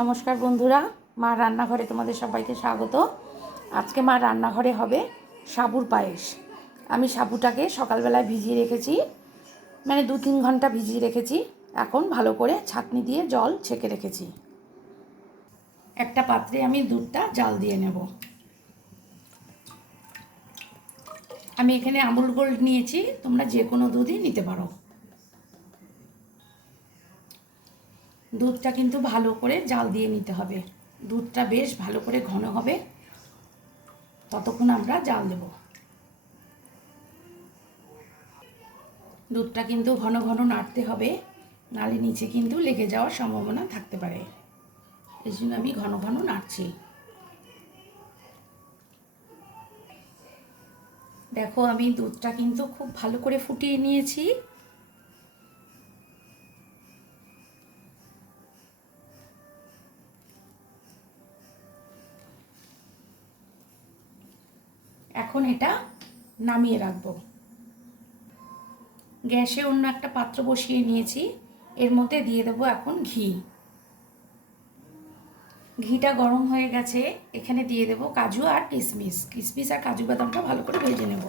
নমস্কার বন্ধুরা, মা রান্নাঘরে তোমাদের সবাইকে স্বাগত। আজকে মা রান্নাঘরে হবে সাবুর পায়েস। আমি সাবুটাকে সকালবেলায় ভিজিয়ে রেখেছি, মানে 2-3 ঘন্টা ভিজিয়ে রেখেছি। এখন ভালো করে ছাঁকনি দিয়ে জল ছেঁকে রেখেছি। একটা পাত্রে আমি দুধটা জাল দিয়ে নেব। আমি এখানে আমুল গোল্ড নিয়েছি, তোমরা যে কোনো দুধই নিতে পারো। দুধটা কিন্তু ভালো করে জাল দিয়ে নিতে হবে। দুধটা বেশ ভালো করে ঘন হবে, ততক্ষণ আমরা জাল দেব। দুধটা কিন্তু ঘন ঘন নাড়তে হবে, নালে নিচে কিন্তু লেগে যাওয়ার সম্ভাবনা থাকতে পারে। এই জন্য আমি ঘন ঘন নাড়ছি। দেখো, আমি দুধটা কিন্তু খুব ভালো করে ফুটিয়ে নিয়েছি। এখন এটা নামিয়ে রাখবো। গ্যাসে অন্য একটা পাত্র বসিয়ে নিয়েছি, এর মধ্যে দিয়ে দেবো এখন ঘি। ঘিটা গরম হয়ে গেছে, এখানে দিয়ে দেবো কাজু আর কিশমিশ। কিশমিশ আর কাজু বাদামটা ভালো করে ভেজে নেব।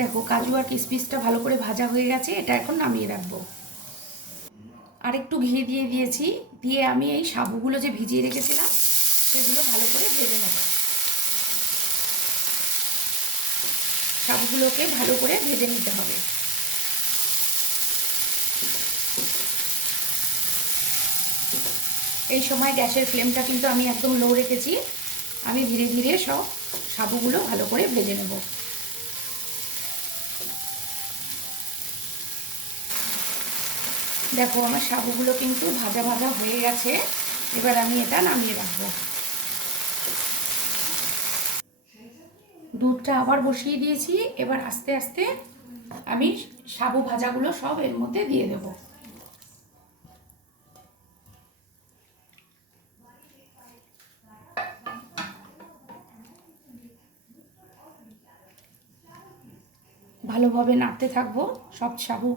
দেখো, কাজু আর কিশমিশটা ভালো করে ভাজা হয়ে গেছে, এটা এখন নামিয়ে রাখবো। আর একটু ঘি দিয়ে দিয়েছি, দিয়ে আমি এই সাবুগুলো যে ভিজিয়ে রেখেছিলাম সেগুলো ভালো করে ভেজে নেব। সাবুগুলোকে ভালো করে ভেজে নিতে হবে। এই সময় গ্যাসের ফ্লেমটা কিন্তু আমি একদম লো রেখেছি। আমি ধীরে ধীরে সব সাবুগুলো ভালো করে ভেজে নেব। দেখো, আমার সাবুগুলো কিন্তু ভাজা ভাজা হয়ে গেছে। এবার আমি এটা নামিয়ে রাখবো। দুধটা আবার বসিয়ে দিয়েছি। এবার আস্তে আস্তে আমি সাবু ভাজাগুলো সব এর মধ্যে দিয়ে দেব। ভালোভাবে নাড়তে থাকবো, সব সাবু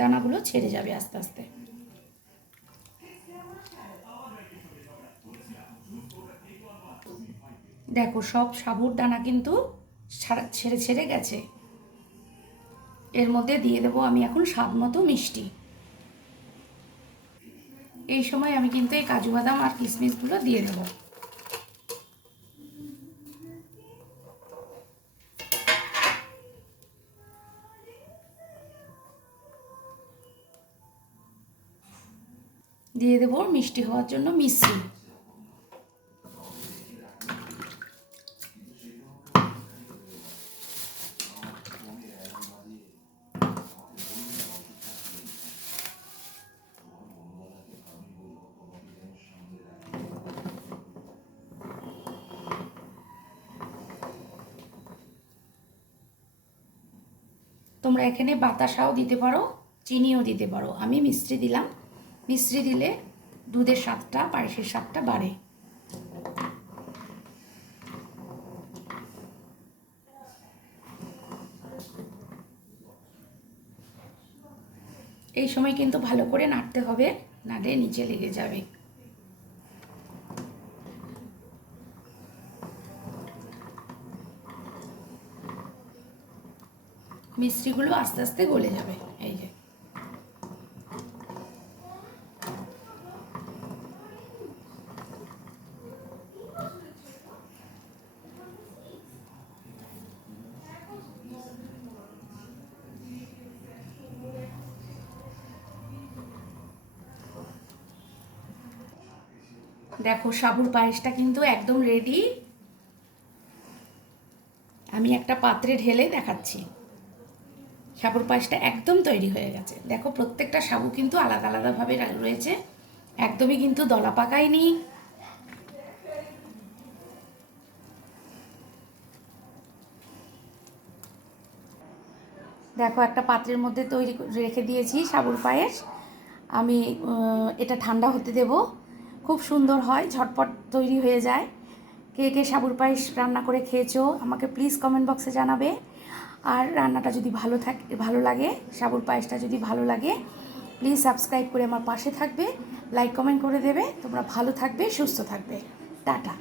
দানাগুলো ছেড়ে যাবে আস্তে আস্তে। দেখো, সব সাবুর দানা কিন্তু ছেড়ে ছেড়ে গেছে। এর মধ্যে দিয়ে দেবো আমি এখন স্বাদ মতো মিষ্টি। এই সময় আমি কিন্তু এই কাজু বাদাম আর কিশমিশগুলো দিয়ে দেবো। দিয়ে দেবো মিষ্টি হওয়ার জন্য মিশ্রি। তোমরা এখানে বাতাসাও দিতে পারো, চিনিও দিতে পারো। আমি মিশ্রি দিলাম। মিশ্রি দিলে দুধের স্বাদটা, পায়েসের স্বাদটা বাড়ে। এই সময় কিন্তু ভালো করে নাড়তে হবে, নাড়লে নিচে লেগে যাবে। মিষ্টিগুলো আস্তে আস্তে গলে যাবে। এই যে, দেখো সাবুর পায়েসটা কিন্তু একদম রেডি। আমি একটা পাত্রে ঢেলে দেখাচ্ছি। সাবুর পায়েসটা একদম তৈরি হয়ে গেছে। দেখো, প্রত্যেকটা সাবু কিন্তু আলাদা আলাদাভাবে রয়েছে, একদমই কিন্তু দলা পাকায়নি। দেখো, একটা পাত্রের মধ্যে রেখে দিয়েছি সাবুর পায়েস। আমি এটা ঠান্ডা হতে দেব। খুব সুন্দর হয়, ঝটপট তৈরি হয়ে যায়। কে কে সাবুর পায়েস রান্না করে খেয়েছো আমাকে প্লিজ কমেন্ট বক্সে জানাবে। আর রান্নাটা যদি ভালো লাগে, সাবুর পায়েসটা যদি ভালো লাগে, প্লিজ সাবস্ক্রাইব করে আমার পাশে থাকবে, লাইক কমেন্ট করে দেবে। তোমরা ভালো থাকবে, সুস্থ থাকবে। টাটা।